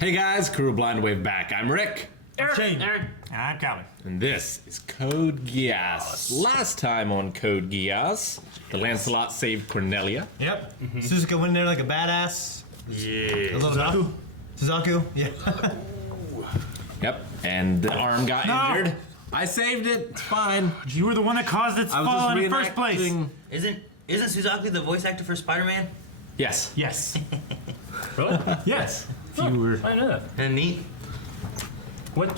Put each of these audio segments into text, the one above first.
Hey guys, Crew Blind Wave back. I'm Rick. Aaron. And I'm Calvin. And this is Code Geass. Last time on Code Geass, the Lancelot saved Cornelia. Yep. Suzuka went in there like a badass. Yeah. A little Suzaku. Yeah. Yep, and the arm got No. injured. I saved it. It's fine. You were the one that caused its I was fall just in the first place. reenacting- Isn't Suzaku the voice actor for Spider-Man? Yes. Yes. Really? Yes. If you were. I know that. And neat. Why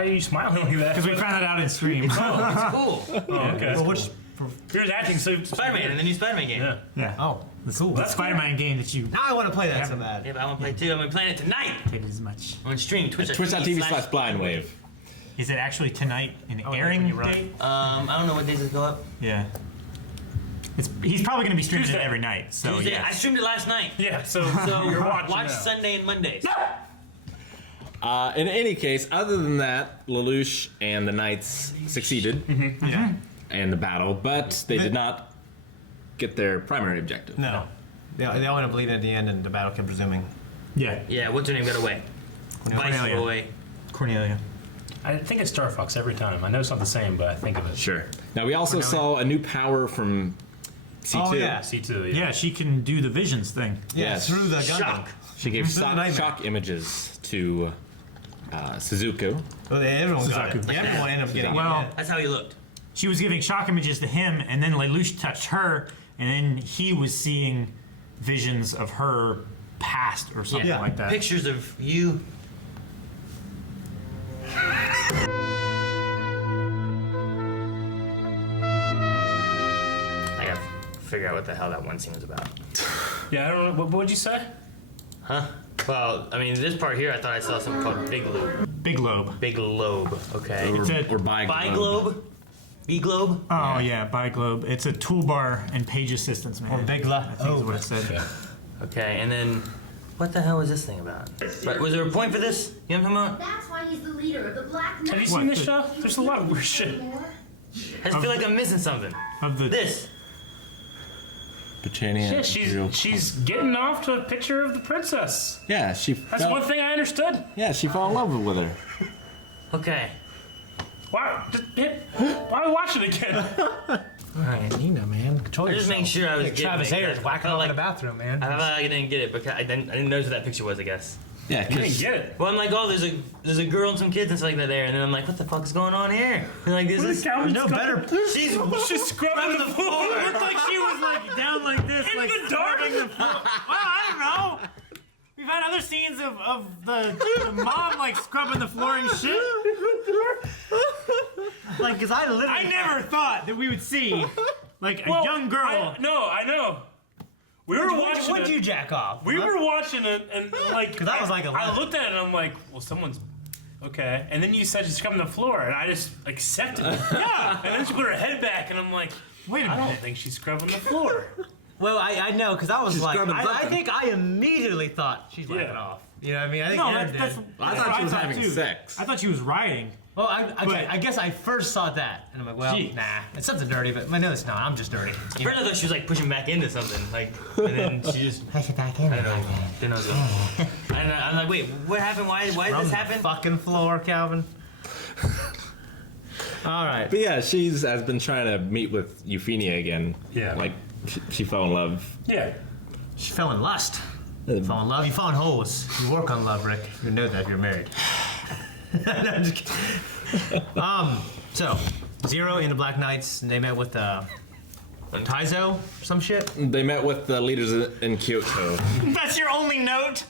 are you smiling like that? Because we found that out in stream. Oh, it's cool. Oh, okay. Well, which? You're acting so Spider-Man in the new Spider-Man game. Yeah. Yeah. Oh, cool. The Spider-Man game that you Now I want to play that so bad. Yeah, but I want to play too. I'm gonna be playing it tonight hated as much. on stream. Twitch.tv/blindwave. Is it actually tonight an airing date? I don't know what days it go up. Yeah. He's probably going to be streaming Tuesday. it every night. So Tuesday. yeah. I streamed it last night. Yeah, so So you're watching watch now. Sunday and Mondays. In any case, other than that, Lelouch and the Knights succeeded Yeah. in the battle, but they did not get their primary objective. No. They all end up bleeding at the end, and the battle kept resuming. Yeah. Yeah, what's her name got away? Viceroy. Cornelia. I think it's Star Fox every time. I know it's not the same, but I think of it. Sure. Now, we also saw a new power from C2. Oh yeah. C2, Yeah, she can do the visions thing. Yeah. Yes. Through the gun. Shock. She gave This is a nightmare. shock images to Suzuku. Well, everyone got it. Suzaku. Yeah, everyone ended up getting Well- it. That's how he looked. She was giving shock images to him, and then Lelouch touched her, and then he was seeing visions of her past or something Yeah. like that. Pictures of you. I gotta figure out what the hell that one scene was about. Yeah, I don't know. What'd you say? Huh? Well, I mean, this part here, I thought I saw something called Big Lobe. Big lobe. Big Lobe. Okay. It's a- Or bi Bi-globe? B-globe? Oh yeah, bi globe. It's a toolbar and page assistance, man. Or big la. I think is what it said. Okay, and then what the hell was this thing about? But was there a point for this? You know what I'm talking That's why he's the leader of the Black Knight. Have you seen this show? There's a lot of weird shit. about? I just feel like I'm missing something. Of the This. Britannia. Yeah, she's getting off to a picture of the princess. Yeah, she That's fell, one thing I understood. Yeah, she fell in love with her. Okay. Why? Why watch it again? Alright, Nina, man. Control I'm just making sure I was getting Travis it. Ayers I whacking felt off like in the bathroom, man. I felt like I didn't get it because I didn't notice what that picture was, I guess. Yeah, I didn't 'cause get it. Well, I'm like, oh, there's a girl and some kids and stuff like that there, and then I'm like, what the fuck is going on here? And like, this is No better. she's scrubbing the floor. It looked like she was like down like this, In like the dark. scrubbing the floor. Well, I don't know. We've had other scenes of the mom like scrubbing the floor and shit. Like, cause I literally. I never thought that we would see like a young girl. I know. We were watching When'd it. you jack off? We were watching it, and like, 'Cause I was like I 11. looked at it and I'm like, well, someone's okay. And then you said she's coming to the floor, and I just accepted it. Yeah. And then she put her head back, and I'm like, Wait a I don't minute. think she's scrubbing the floor. Well, I know, because I was She's like, scrubbing I something. think I immediately thought she's wiping Yeah. off. You know what I mean? I think No, Aaron that's did. I that's thought what she was having too. sex. I thought she was riding. Well, okay, But- I guess I first saw that, and I'm like, well, Gee. nah, it's something dirty, but no, it's not. I'm just dirty. You know? First I thought she was like pushing back into something, like, and then she just. Push it back in. I don't know. Didn't know. And I'm like, wait, what happened? Why did this happen? Fucking floor, Calvin. All right. But yeah, she's has been trying to meet with Euphemia again. Yeah. Like, she fell in love. Yeah. She fell in lust. Fall in love. You fall in holes. You work on love, Rick. You know that if you're married. No, I'm just kidding. So Zero and the Black Knights, and they met with Taizo, some shit. They met with the leaders in Kyoto. That's your only note.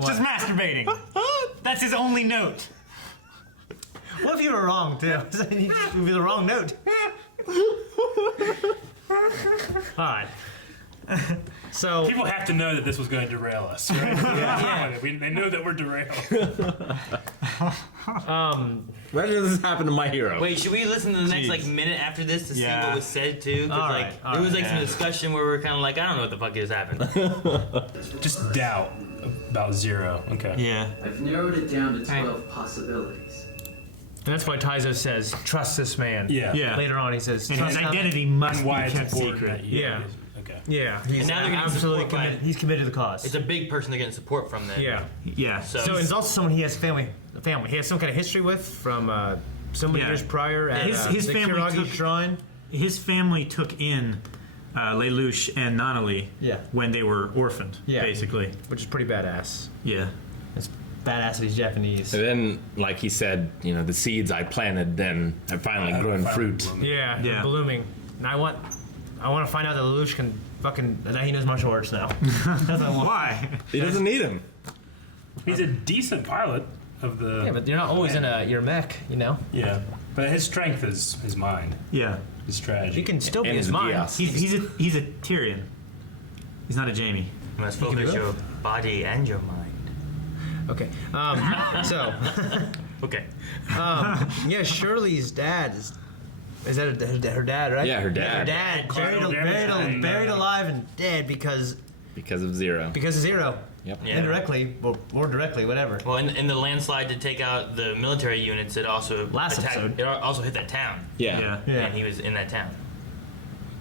Just masturbating. That's his only note. What if you were wrong too? It would be the wrong note. All right. So People have to know that this was going to derail us, right? yeah. They know that we're derailed. Imagine this happened to my hero. Wait, should we listen to the next Jeez. like minute after this to see Yeah. what was said too? Because All like right, all there was right, like some yeah. discussion where we were kind of like, I don't know what the fuck just happened. Just doubt about Zero. Okay. Yeah. I've narrowed it down to 12 possibilities. And that's why Taizo says, trust this man. Yeah. Yeah. Later on, he says, And trust his him. identity must And why be it's kept important secret. that you. Yeah. Okay. Yeah, he's And now they're getting absolutely support by- committed. He's committed to the cause. It's a big person they're getting support from then. Yeah. Yeah. So it's also someone he has family. He has some kind of history with from so many Yeah. years prior at His the family Kiragi took- Shrine. His family took in Lelouch and Nanali Yeah. when they were orphaned, Yeah. basically. Which is pretty badass. Yeah. It's badass that he's Japanese. And then, like he said, the seeds I planted then have finally grown fruit. Yeah, Yeah. blooming. And I want to find out that Lelouch can that he knows martial arts now. That's what I want. Why? He doesn't need him. He's a decent pilot of the. Yeah, but you're not always in your mech, Yeah. But his strength is his mind, Yeah. his strategy. He can still be And his the mind. Geass. He's a Tyrion. He's not a Jamie. You must focus do your body and your mind. Okay. So, Okay. yeah, Shirley's dad is that her dad, right? Yeah, her dad. Her dad buried alive and dead because Because of Zero. of Zero. Yep. Yeah. Indirectly, or directly, whatever. Well, in the landslide to take out the military units, it also Last episode. It also hit that town, Yeah. Yeah. and he was in that town.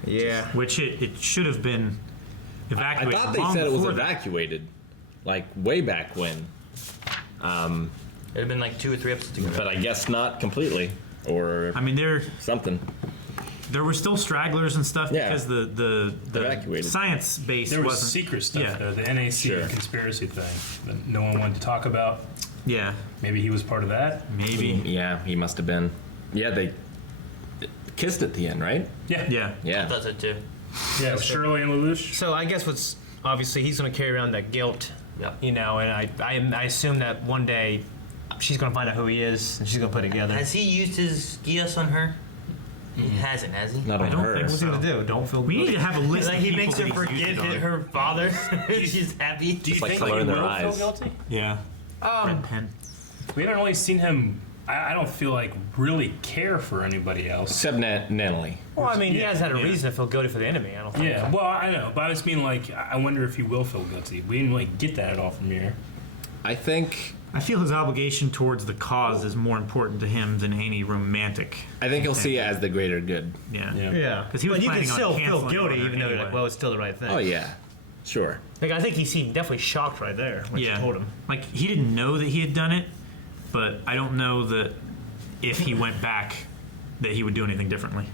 Yeah. Which it should have been I evacuated. thought they long said it was before that. evacuated, like way back when. It'd have been like 2 or 3 episodes ago. But I guess not completely, or I mean, there something. were still stragglers and stuff Yeah. because the Evacuated. science base There was wasn't secret stuff Yeah. though, the NAC Sure. conspiracy thing that no one wanted to talk about. Yeah, Maybe he was part of that. maybe. Yeah, he must have been. Yeah, they kissed at the end, right? Yeah. Yeah. I Yeah. thought so too. Yeah, Shirley and Lelouch. So I guess what's obviously he's going to carry around that guilt, Yeah. and I assume that one day she's going to find out who he is and she's going to put it together. Has he used his Geass on her? He hasn't, has he? Not on don't her. think What's he going to do? Don't feel We need to have a list Like of he people makes her that he's forget used it on. her father. She's happy. Do you like think color he in their will eyes. feel guilty? Yeah. Red pen. We haven't really seen him. I don't feel like really care for anybody else. Except Natalie. Well, I mean, he Yeah, has had a yeah. reason to feel guilty for the enemy. I don't think. Yeah, well, I know, but I just mean like I wonder if he will feel guilty. We didn't really get that at all from here. I think I feel his obligation towards the cause is more important to him than any romantic. he'll see it as the greater good. Yeah. Yeah. Yeah, 'Cause he was but you can planning on still feel canceling guilty, her even though you're anyway. like, well, it's still the right thing. Oh yeah, sure. Like I think he seemed definitely shocked right there when she told him. Like he didn't know that he had done it, but I don't know that if he went back that he would do anything differently.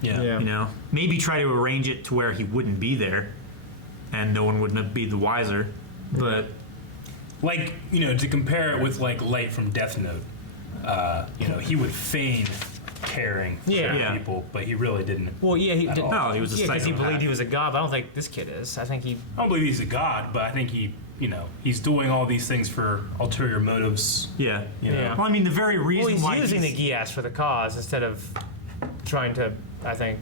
Yeah. Yeah. You know, maybe try to arrange it to where he wouldn't be there, and no one would be the wiser. But Like, to compare it with like Light from Death Note, he would feign caring for Yeah. people, but he really didn't. Well, yeah, he At did. all. no, he was a Yeah, because he psychopath. believed he was a god. But I don't think this kid is. I think he. I don't believe he's a god, but I think he's doing all these things for ulterior motives. Yeah. Yeah. Well, I mean, the very reason Well, he's why using the Geass for the cause instead of trying to. I think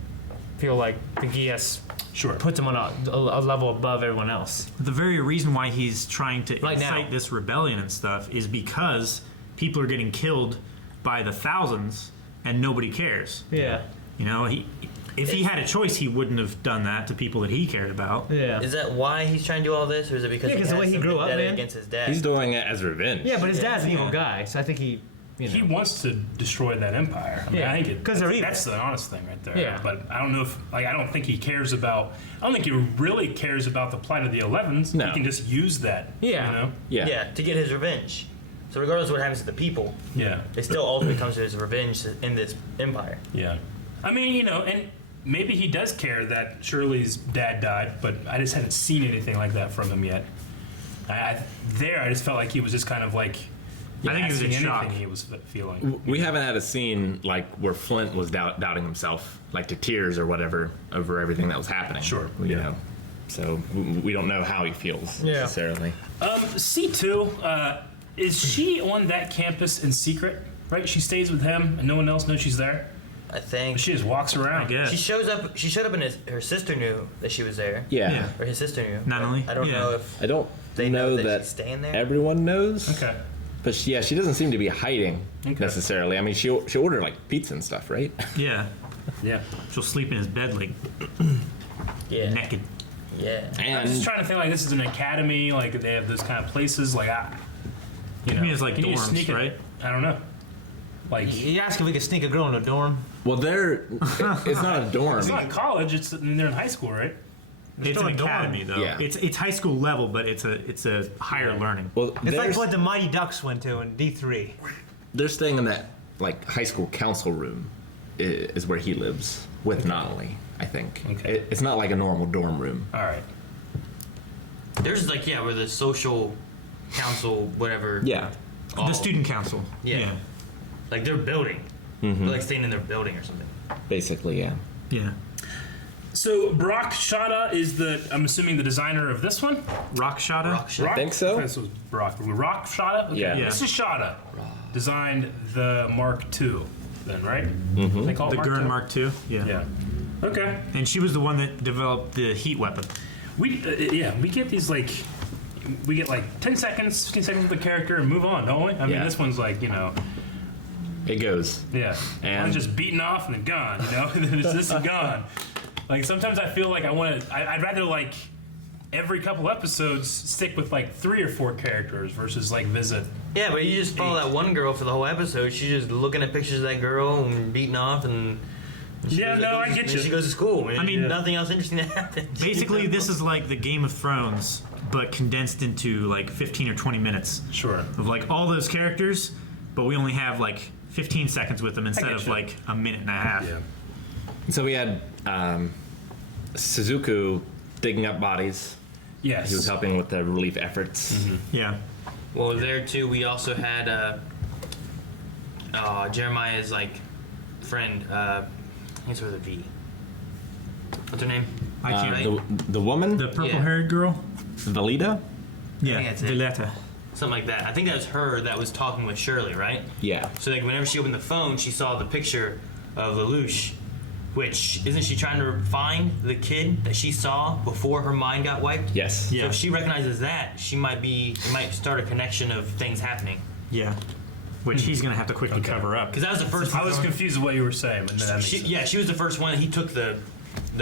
feel like the Geass Sure. puts him on a level above everyone else. the very reason why he's trying to Right now. incite this rebellion and stuff is because people are getting killed by the thousands and nobody cares. Yeah. You know, if he had a choice, he wouldn't have done that to people that he cared about. Yeah. Is that why he's trying to do all this, or is it because Yeah, 'cause the has way he some grew up, vendetta man. against his dad? He's doing it as revenge. Yeah, but his dad's an evil guy, so I think he. He wants to destroy that empire. I mean, Yeah, I think 'cause they're evil. that's the honest thing right there. Yeah. But I don't know if, I don't think he cares about. I don't think he really cares about the plight of the 11s. No. He can just use that. Yeah. Yeah. Yeah, to get his revenge. So regardless of what happens to the people, Yeah. it still ultimately comes to his revenge in this empire. Yeah. I mean, and maybe he does care that Shirley's dad died, but I just haven't seen anything like that from him yet. I just felt like he was just kind of like. I think he was in asking shock. anything he was feeling. We haven't had a scene like where Flint was doubting himself, like to tears or whatever, over everything that was happening. Sure. You know. So we don't know how he feels Yeah. necessarily. C2, is she on that campus in secret? Right? She stays with him and no one else knows she's there? I think She just walks around. I guess. she showed up and her sister knew that she was there. Yeah. Yeah. Or his sister knew. Not only- I don't yeah. know if I don't they know that, that she's staying there. everyone knows. Okay. But she doesn't seem to be hiding Okay. necessarily. I mean, she ordered like pizza and stuff, right? Yeah. Yeah. She'll sleep in his bed like yeah. naked. Yeah. I'm just And trying to think like this is an academy, like they have those kind of places, like You mean it's like can you dorms, sneak it? right? I don't know. Like You ask if we could sneak a girl in a dorm. well, it's not a dorm. it's not college. They're in high school, right? It's still an a dorm. academy though. Yeah. It's high school level, but it's a higher learning. Well, It's like there's- what the Mighty Ducks went to in D3. they're staying in that like high school council room is where he lives with Natalie, I think. Okay. It's not like a normal dorm room. All right. There's like where the social council whatever. Yeah. all- The student council. Yeah. Like they're building. They're like staying in their building or something. Basically, yeah. Yeah. So Brock Shada is I'm assuming the designer of this one. Rock Shada. Rock shit. Rock? think so. This was Brock. Rock Shada. Okay. Yeah. Yeah. This is Shada. Designed the Mark II, then right? They call it The Gurn II? Mark II. Yeah. Yeah. Okay. And she was the one that developed the heat weapon. We get these we get like 10 seconds, 15 seconds of the character and move on, don't we? I mean, Yeah. this one's like It goes. yeah, And- one's just beaten off and then gone, this is gone. Like sometimes I feel like I'd rather like every couple episodes stick with like 3 or 4 characters versus like visit. Yeah, but you just follow that one girl for the whole episode. She's just looking at pictures of that girl and beating off and. Yeah, no, I get Then you. she goes to school. I mean- nothing else interesting that happens. Basically, this is like the Game of Thrones, but condensed into like 15 or 20 minutes Sure. of like all those characters, but we only have like 15 seconds with them instead get of you. like a minute and a half. Yeah. So we had Suzuku digging up bodies. Yes. He was helping with the relief efforts. Yeah. Well, there too, we also had Jeremiah's like friend. I think it's with a V. What's her name? I can't. Right? The woman, The purple-haired girl. Valida. Yeah. think that's it. Villetta. Something like that. I think that was her that was talking with Shirley, right? Yeah. So like whenever she opened the phone, she saw the picture of Lelouch, which isn't she trying to find the kid that she saw before her mind got wiped? Yes. Yeah. So if she recognizes that, it might start a connection of things happening. Yeah. Which he's gonna have to quickly cover up. Because that was the first. I was confused with what you were saying, but then that makes sense. She was the first one that he took the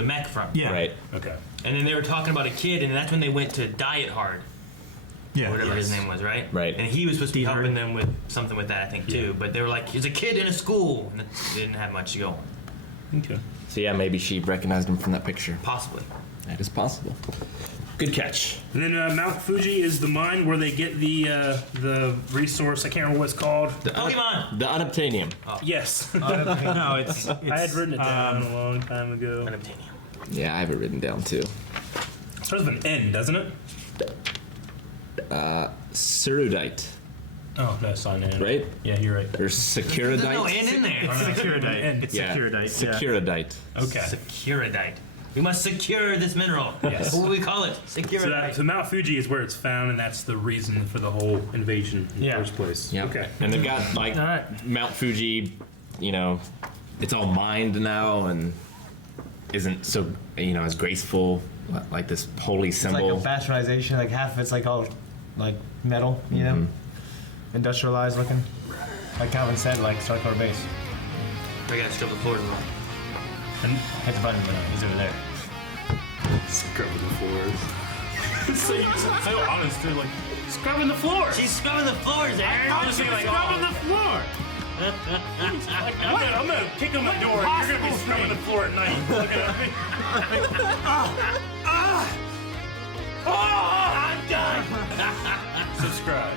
mech from. Yeah. Right. Okay. And then they were talking about a kid, and that's when they went to Diet Hard, Yeah. whatever his name was, right? Right. And he was supposed to be D-Hard. helping them with something with that, I think, too. But they were like, "There's a kid in a school," and they didn't have much to go on. Okay. So yeah, maybe she recognized him from that picture. Possibly. That is possible. Good catch. And then Mount Fuji is the mine where they get the resource. I can't remember what it's called. Pokemon. The unobtainium. Yes. No, it's I had written it down a long time ago. Unobtainium. Yeah, I have it written down too. It starts with an N, doesn't it? Cerudite, Oh, no, it's not an N. right? Yeah, you're right. Or Securidite. There's no N in there. Securidite. It's Yeah. Securidite. Yeah. Securidite. Okay. Securidite. We must secure this mineral. Yes. What do we call it? So, Securidite. so Mount Fuji is where it's found, and that's the reason for the whole invasion in the first place. Yeah. Okay. And they've got like All right. Mount Fuji, it's all mined now and isn't so as graceful like this holy It's like symbol. a bastardization. Like half of it's like all like metal, you know, industrialized looking. Like Calvin said, like Starcore base. We gotta scrub the floors as well. Hit the button, but he's over there. Scrubbing the floors. so honest, too. Like, scrubbing the floors. She's scrubbing the floors, Aaron. I'm just thinking, like, scrubbing the floor. I'm gonna kick on the door. You're gonna be scrubbing the floor at night. Looking at me. I'm done. Subscribe.